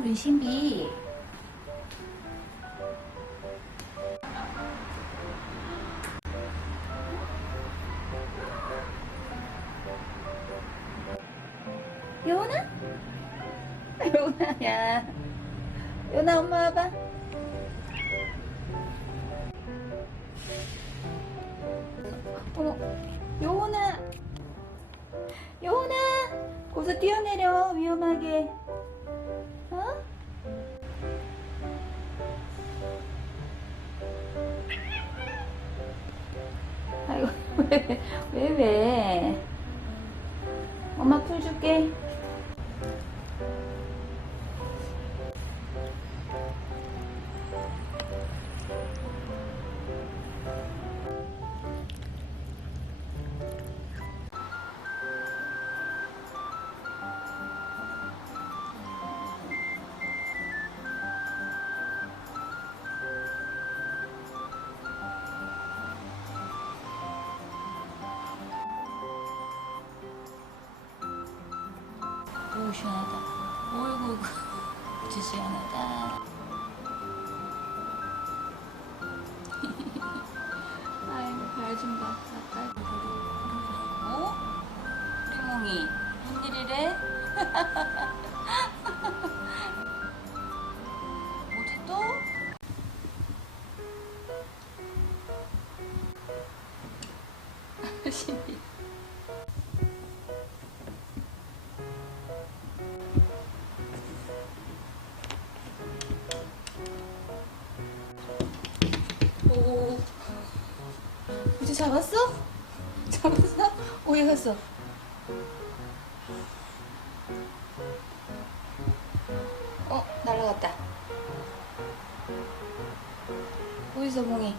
우리 신비. 여운아? 여운아야. 여운아, 엄마 와봐. 어머, 여운아. 여운아, 거기서 뛰어내려. 위험하게. 어? 아이고, 왜? 엄마 풀 줄게. 오, 시원하다. 어이구, 진짜 시원하다. 아이고, 발 좀 봐. 아빠. 어? 우리 몽이, 웬일이래? 어디 또? 신비. 오, 이제 잡았어? 잡았어? 어디 갔어? 날아갔다. 어디서 몽이?